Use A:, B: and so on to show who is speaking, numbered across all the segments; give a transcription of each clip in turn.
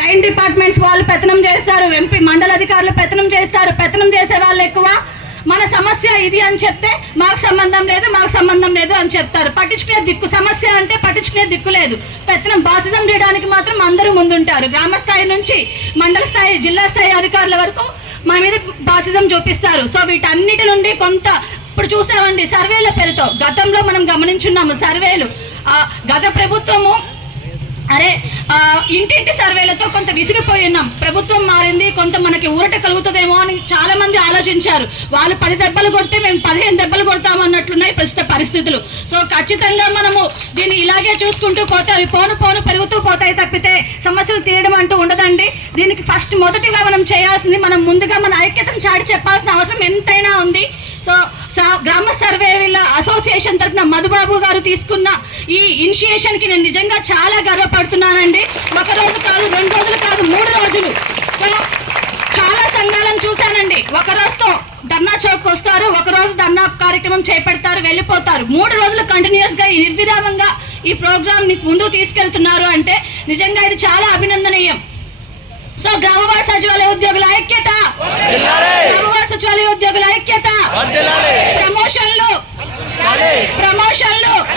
A: Line departments వాళ్ళు పెత్తనం చేస్తారు ఎంపీ మండల అధికారులు పెత్తనం చేస్తారు పెత్తనం చేసే వాళ్ళు ఎక్కువ. మన సమస్య ఇది అని చెప్తే మాకు సంబంధం లేదు మాకు సంబంధం లేదు అని చెప్తారు. పట్టించుకునే దిక్కు సమస్య అంటే పట్టించుకునే దిక్కు లేదు. పెత్తనం బాసిజం చేయడానికి మాత్రం అందరూ ముందుంటారు. గ్రామ స్థాయి నుంచి మండల స్థాయి జిల్లా స్థాయి అధికారుల వరకు మన మీద బాసిజం చూపిస్తారు. సో వీటన్నిటి నుండి కొంత ఇప్పుడు చూసామండి సర్వేల పేరుతో గతంలో మనం గమనించున్నాము సర్వేలు. గత ప్రభుత్వము ఇంటింటి సర్వేలతో కొంత విసిగిపోయి ఉన్నాం ప్రభుత్వం మారింది కొంత మనకి ఊరట కలుగుతుందేమో అని చాలా మంది ఆలోచించారు. వాళ్ళు పది దెబ్బలు కొడితే మేము పదిహేను దెబ్బలు కొడతామన్నట్లున్నాయి ప్రస్తుత పరిస్థితులు. సో ఖచ్చితంగా మనము దీన్ని ఇలాగే చూసుకుంటూ పోతే అవి పోను పోను పెరుగుతూ పోతాయి తప్పితే సమస్యలు తీయడం అంటూ ఉండదండి. దీనికి ఫస్ట్ మొదటిగా మనం చేయాల్సింది మనం ముందుగా మన ఐక్యతను చాటి చెప్పాల్సిన అవసరం ఎంతైనా ఉంది. సో అసోసియేషన్ తరపున మధుబాబు గారు తీసుకున్న ఈ ఇనిషియేషన్కి నేను నిజంగా చాలా గర్వపడుతున్నానండి. ఒక రోజు కాదు రెండు రోజులు కాదు మూడు రోజులు. సో చాలా సంఘాలను చూశానండి. ఒక రోజుతో ధర్నా చౌక్ వస్తారు ఒక రోజు ధర్నా కార్యక్రమం చేపడతారు వెళ్ళిపోతారు. మూడు రోజులు కంటిన్యూస్గా నిర్విరామంగా ఈ ప్రోగ్రామ్ని ముందుకు తీసుకెళ్తున్నారు అంటే నిజంగా ఇది చాలా అభినందనీయం. సో గ్రామవాడ సచివాలయ ఉద్యోగుల ఐక్యత. గ్రామవాడ సచివాలయ ఉద్యోగుల ఐక్యత.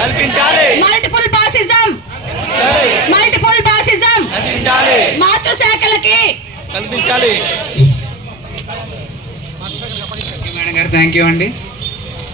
B: కల్పించాలి
A: మల్టిపుల్ బాసిజం మల్టిపుల్ బాసిజం
B: కల్పించాలి
A: మాతృ శాఖలకి
B: కల్పించాలి.
C: మేడం గారు థ్యాంక్ యూ అండి.